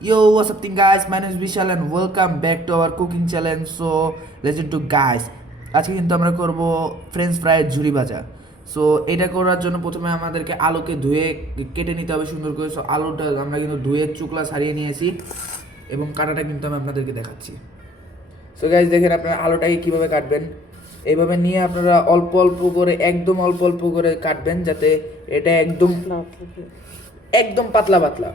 Yo, what's up thing guys? My name is Vishal and welcome back to our cooking challenge. So, listen to guys. আজকে কিন্তু আমরা করব French ফ্রাইয়ের ঝুরি ভাজা। So এটা করার জন্য প্রথমে আমাদেরকে আলুকে ধুয়ে কেটে নিতে হবে সুন্দর করে। সো আলুটা আমরা কিন্তু ধুয়ে চুকলা ছাড়িয়ে নিয়েছি এবং কাটাটা কিন্তু আমি আপনাদেরকে দেখাচ্ছি। সো গাইস দেখেন আপনারা আলুটাকে কীভাবে কাটবেন। এইভাবে নিয়ে আপনারা অল্প অল্প করে একদম অল্প অল্প করে কাটবেন যাতে এটা একদম একদম পাতলা পাতলা,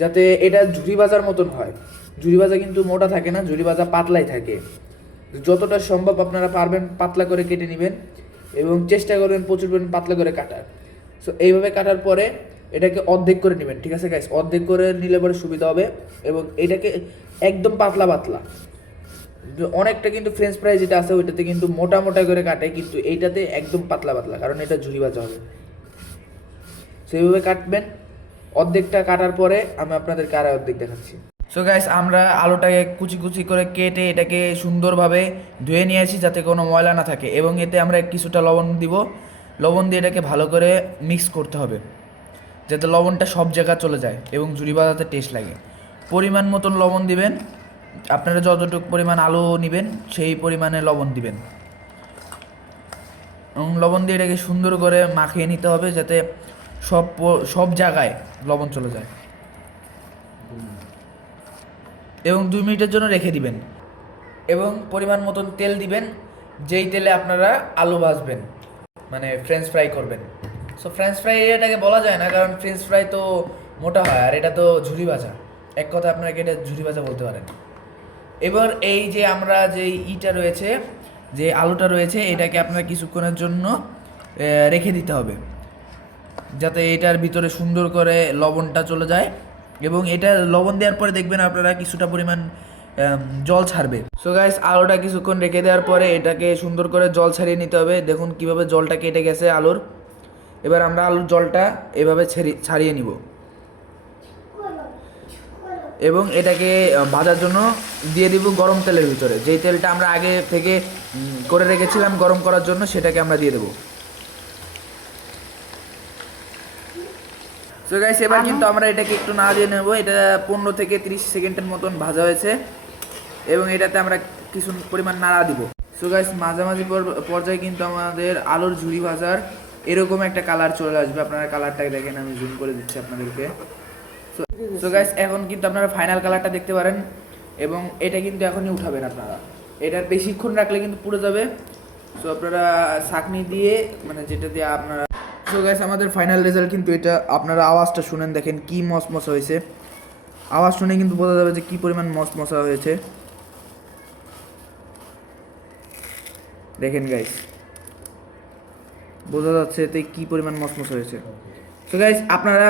যাতে এটা ঝুরি ভাজার মতন হয়। ঝুরি ভাজা কিন্তু মোটা থাকে না, ঝুরি ভাজা পাতলাই থাকে। যতটা সম্ভব আপনারা পারবেন পাতলা করে কেটে নেবেন এবং চেষ্টা করবেন প্রচুর পরিমাণ পাতলা করে কাটার। সো এইভাবে কাটার পরে এটাকে অর্ধেক করে নেবেন, ঠিক আছে গাইস? অর্ধেক করে নিলে পরে সুবিধা হবে এবং এটাকে একদম পাতলা পাতলা। অনেকটা কিন্তু ফ্রেঞ্চ ফ্রাই যেটা আছে ওইটাতে কিন্তু মোটা মোটা করে কাটে, কিন্তু এইটাতে একদম পাতলা পাতলা, কারণ এটা ঝুরি ভাজা হবে। সেইভাবে কাটবেন। অর্ধেকটা কাটার পরে আমি আপনাদেরকে আর অর্ধেক দেখাচ্ছি। সো গাইস আমরা আলুটাকে কুচি কুচি করে কেটে এটাকে সুন্দরভাবে ধুয়ে নিয়েছি যাতে কোনো ময়লা না থাকে, এবং এতে আমরা কিছুটা লবণ দিব। লবণ দিয়ে এটাকে ভালো করে মিক্স করতে হবে যাতে লবণটা সব জায়গা চলে যায় এবং ঝুরি ভাজাতে টেস্ট লাগে। পরিমাণ মতন লবণ দিবেন, আপনারা যতটুকু পরিমাণ আলু নেবেন সেই পরিমাণে লবণ দিবেন এবং লবণ দিয়ে এটাকে সুন্দর করে মাখিয়ে নিতে হবে যাতে সব জায়গায় লবণ চলে যায়, এবং 2 মিনিটের জন্য রেখে দিবেন। এবং পরিমাণ মতন তেল দিবেন, যেই তেলে আপনারা আলু ভাজবেন, মানে ফ্রেঞ্চ ফ্রাই করবেন। সো ফ্রেঞ্চ ফ্রাই এটাকে বলা যায় না, কারণ ফ্রেঞ্চ ফ্রাই তো মোটা হয় আর এটা তো ঝুরি ভাজা। এক কথা আপনাকে এটা ঝুরি ভাজা বলতে পারেন। এবার এই যে আমরা যে ইটা রয়েছে, যে আলুটা রয়েছে, এটাকে আপনারা কিছুক্ষণের জন্য রেখে দিতে হবে যাতে এটার ভিতরে সুন্দর করে লবণটা চলে যায়, এবং এটা লবণ দেওয়ার পরে দেখবেন আপনারা কিছুটা পরিমাণ জল ছাড়বে। সো গাইস আলুটা কিছুক্ষণ রেখে দেওয়ার পরে এটাকে সুন্দর করে জল ছাড়িয়ে নিতে হবে। দেখুন কিভাবে জলটা কেটে গেছে আলুর। এবার আমরা আলুর জলটা এভাবে ছাড়িয়ে নিব এবং এটাকে ভাজার জন্য দিয়ে দিব গরম তেলের ভিতরে। যেই তেলটা আমরা আগে থেকে করে রেখেছিলাম গরম করার জন্য, সেটাকে আমরা দিয়ে দেবো। সো গাইস এবার কিন্তু আমরা এটাকে একটু না দিয়ে নেব। এটা 15 থেকে 30 সেকেন্ডের মতন ভাজা হয়েছে এবং এটাতে আমরা কিছু পরিমাণ নাড়া দিব। সো গাইস মাঝামাঝি পর্যায়ে কিন্তু আমাদের আলুর ঝুরি ভাজার এরকম একটা কালার চলে আসবে। আপনারা কালারটাকে দেখেন, আমি জুম করে দিচ্ছি আপনাদেরকে। সো গাইস এখন কিন্তু আপনারা ফাইনাল কালারটা দেখতে পারেন, এবং এটা কিন্তু এখনই উঠাবেন আপনারা। এটার বেশিক্ষণ রাখলে কিন্তু পুড়ে যাবে। সো আপনারা ছাঁকনি দিয়ে, মানে যেটা দিয়ে আপনারা। সো গাইস আমাদের ফাইনাল রেজাল্ট কিন্তু এটা। আপনারা আওয়াজটা শুনেন, দেখেন কি মসমসা হয়েছে। আওয়াজ শুনে কিন্তু বোঝা যাবে যে কি পরিমাণ মসমসা হয়েছে। দেখেন গাইস বোঝা যাচ্ছে এতে কি পরিমাণ মসমসা হয়েছে। সো গাইস আপনারা